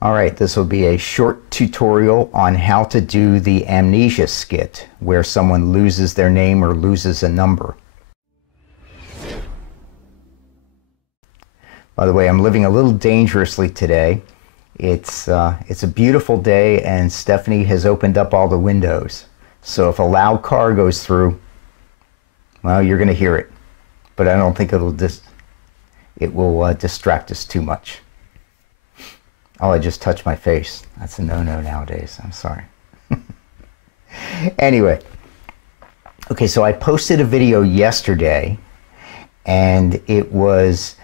All right, this will be a short tutorial on how to do the amnesia skit, where someone loses their name or loses a number. By the way, I'm living a little dangerously today. It's a beautiful day, and Stephanie has opened up all the windows. So if a loud car goes through, well, you're going to hear it. But I don't think it will distract us too much. Oh, I just touched my face. That's a no-no nowadays. I'm sorry. Anyway, okay, so I posted a video yesterday, and it was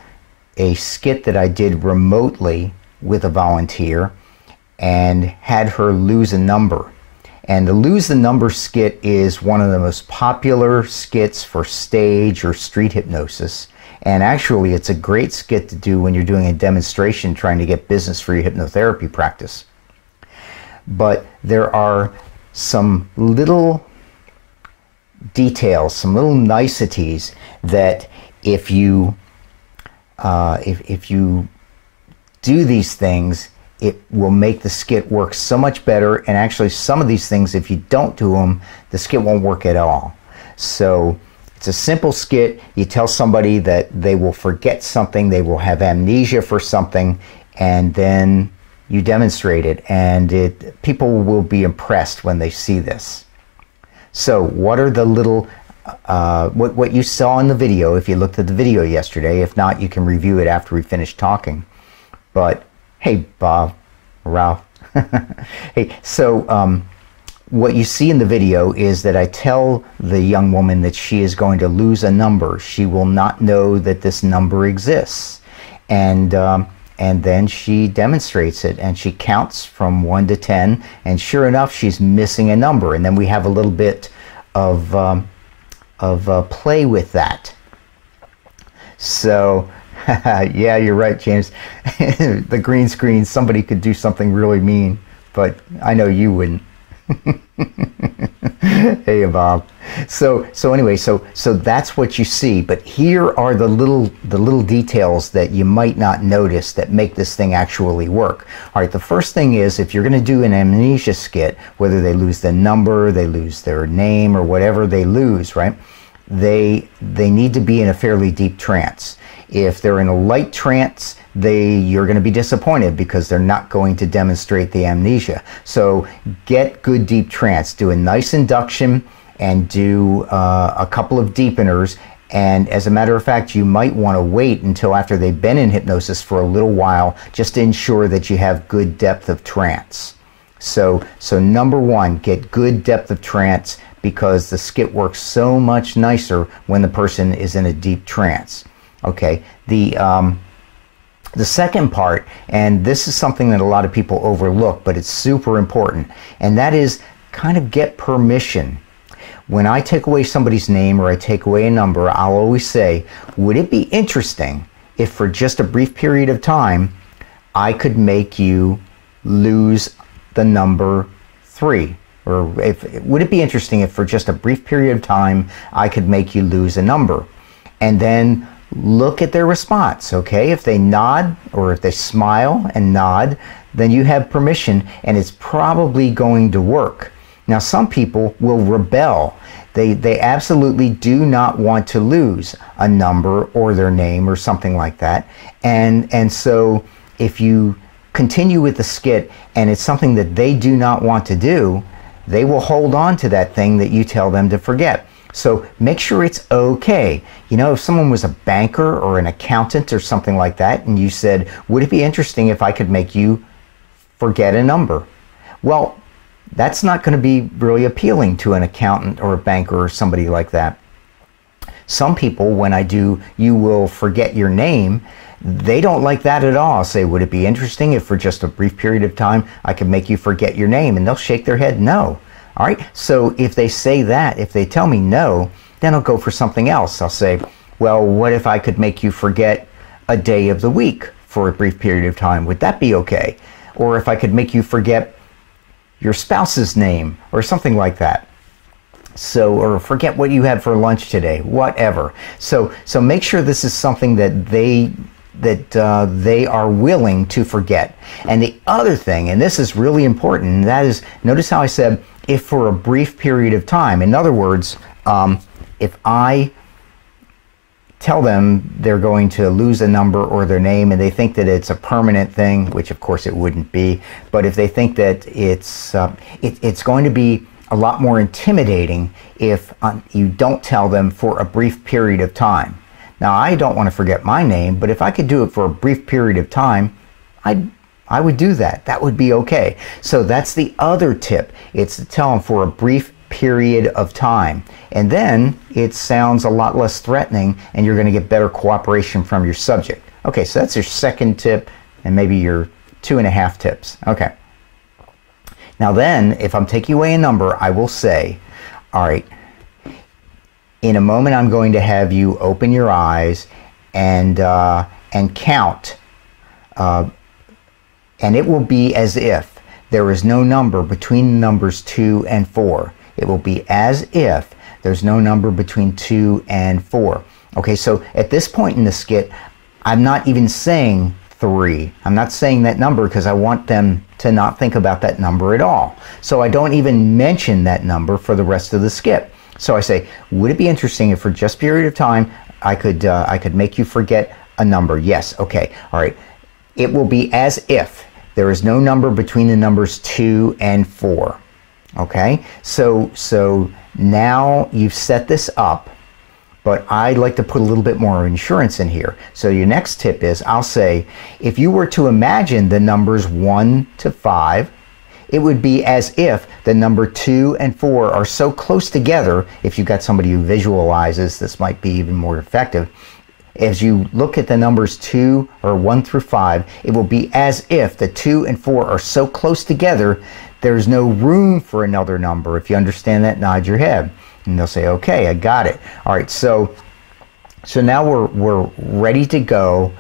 a skit that I did remotely with a volunteer and had her lose a number. And the lose the number skit is one of the most popular skits for stage or street hypnosis. And actually, it's a great skit to do when you're doing a demonstration trying to get business for your hypnotherapy practice. But there are some little details, some little niceties that if you do these things, it will make the skit work so much better. And actually, some of these things, if you don't do them, the skit won't work at all. So it's a simple skit. You tell somebody that they will forget something, they will have amnesia for something, and then you demonstrate it, and people will be impressed when they see this. So what are the little, what you saw in the video, if you looked at the video yesterday? If not, you can review it after we finish talking. But hey, Bob, Ralph. Hey, so what you see in the video is that I tell the young woman that she is going to lose a number. She will not know that this number exists. And then she demonstrates it, and she counts from 1 to 10, and sure enough, she's missing a number. And then we have a little bit of play with that. So, yeah, you're right, James. The green screen, somebody could do something really mean, but I know you wouldn't. Hey, Bob. So anyway, so that's what you see. But here are the little details that you might not notice that make this thing actually work. All right, the first thing is, if you're going to do an amnesia skit, whether they lose the number, they lose their name, or whatever they lose, right? They need to be in a fairly deep trance. If they're in a light trance, you're going to be disappointed because they're not going to demonstrate the amnesia. So get good deep trance. Do a nice induction and do a couple of deepeners. And as a matter of fact, you might want to wait until after they've been in hypnosis for a little while, just to ensure that you have good depth of trance. So number one, get good depth of trance, because the skit works so much nicer when the person is in a deep trance. Okay, the second part, and this is something that a lot of people overlook, but it's super important, and that is kind of get permission. When I take away somebody's name or I take away a number, I'll always say, would it be interesting if for just a brief period of time I could make you lose the number 3? Or would it be interesting if for just a brief period of time I could make you lose a number? And then look at their response, okay? If they nod, or if they smile and nod, then you have permission, and it's probably going to work. Now, some people will rebel. They absolutely do not want to lose a number or their name or something like that. And so if you continue with the skit and it's something that they do not want to do, they will hold on to that thing that you tell them to forget. So make sure it's okay. You know, if someone was a banker or an accountant or something like that, and you said, would it be interesting if I could make you forget a number? Well, that's not going to be really appealing to an accountant or a banker or somebody like that. Some people, when I do, you will forget your name, they don't like that at all. I'll say, would it be interesting if for just a brief period of time I could make you forget your name? And they'll shake their head no. All right, so if they say that, if they tell me no, then I'll go for something else. I'll say, well, what if I could make you forget a day of the week for a brief period of time? Would that be okay? Or if I could make you forget your spouse's name or something like that. So, or forget what you had for lunch today, whatever. So make sure this is something that they they are willing to forget. And the other thing, and this is really important, and that is, notice how I said, if for a brief period of time. In other words, if I tell them they're going to lose a number or their name and they think that it's a permanent thing, which of course it wouldn't be, but if they think that it's going to be a lot more intimidating if you don't tell them for a brief period of time. Now, I don't want to forget my name, but if I could do it for a brief period of time, I would do that. That would be okay. So that's the other tip. It's to tell them for a brief period of time. And then it sounds a lot less threatening and you're going to get better cooperation from your subject. Okay, so that's your second tip and maybe your 2.5 tips. Okay. Now then, if I'm taking away a number, I will say, all right, in a moment I'm going to have you open your eyes and count. And it will be as if there is no number between numbers 2 and 4. It will be as if there's no number between 2 and 4. Okay, so at this point in the skit, I'm not even saying 3. I'm not saying that number because I want them to not think about that number at all. So I don't even mention that number for the rest of the skit. So I say, would it be interesting if for just a period of time I could make you forget a number? Yes, okay, all right. It will be as if there is no number between the numbers 2 and 4. Okay, so now you've set this up, but I'd like to put a little bit more insurance in here. So your next tip is, I'll say, if you were to imagine the numbers 1 to 5, it would be as if the number 2 and 4 are so close together. If you've got somebody who visualizes, this might be even more effective. As you look at the numbers 2 or 1 through 5, it will be as if the 2 and 4 are so close together, there's no room for another number. If you understand that, nod your head. And they'll say, okay, I got it. All right, so now we're ready to go.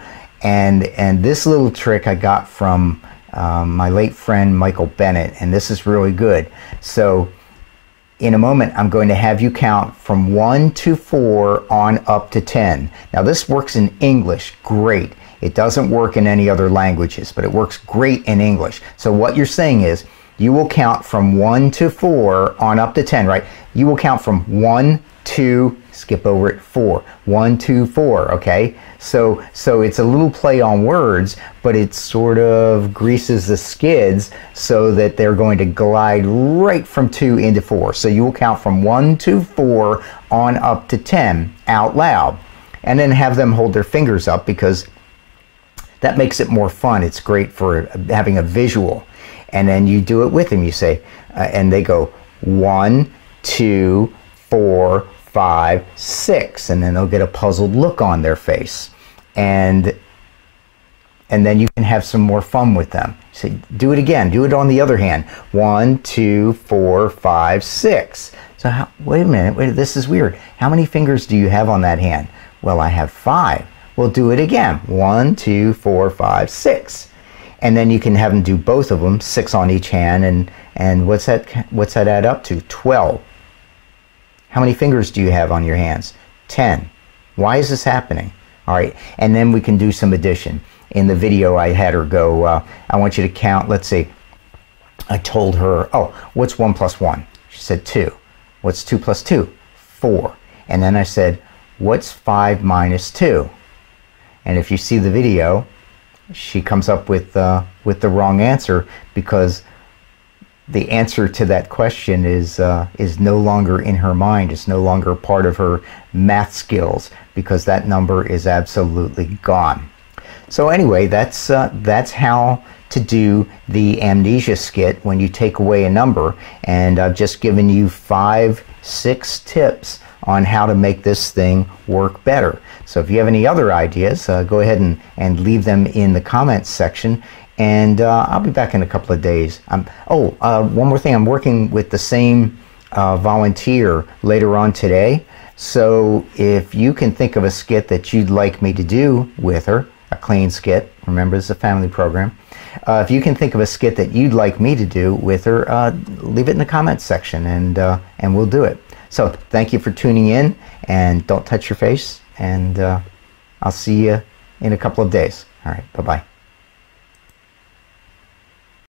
And this little trick I got from my late friend Michael Bennett, and this is really good. So in a moment, I'm going to have you count from 1 to 4 on up to 10. Now this works in English, great. It doesn't work in any other languages, but it works great in English. So what you're saying is, you will count from 1 to 4 on up to 10, right? You will count from 1 to, skip over it, 4. 1, 2, 4, okay? So it's a little play on words, but it sort of greases the skids so that they're going to glide right from 2 into 4. So you will count from 1 to 4 on up to 10 out loud. And then have them hold their fingers up because that makes it more fun. It's great for having a visual. And then you do it with them. You say, and they go 1, 2, 4, 5, 6, and then they'll get a puzzled look on their face. And then you can have some more fun with them. Say, do it again. Do it on the other hand. 1, 2, 4, 5, 6. So wait a minute. Wait, this is weird. How many fingers do you have on that hand? Well, I have 5. We'll do it again. 1, 2, 4, 5, 6. And then you can have them do both of them, 6 on each hand, and what's that add up to? 12. How many fingers do you have on your hands? 10. Why is this happening? All right, and then we can do some addition. In the video I had her go, I want you to count, let's say, I told her, oh, what's 1 plus 1? She said 2. What's 2 plus 2? 4. And then I said, what's 5 minus 2? And if you see the video, she comes up with the wrong answer because the answer to that question is no longer in her mind. It's no longer part of her math skills because that number is absolutely gone. So anyway, that's how to do the amnesia skit when you take away a number. And I've just given you 5, 6 tips on how to make this thing work better. So if you have any other ideas, go ahead and leave them in the comments section, and I'll be back in a couple of days. One more thing, I'm working with the same volunteer later on today, so if you can think of a skit that you'd like me to do with her, a clean skit, remember this is a family program, if you can think of a skit that you'd like me to do with her, leave it in the comments section, and we'll do it. So thank you for tuning in, and don't touch your face, and I'll see you in a couple of days. All right, bye-bye.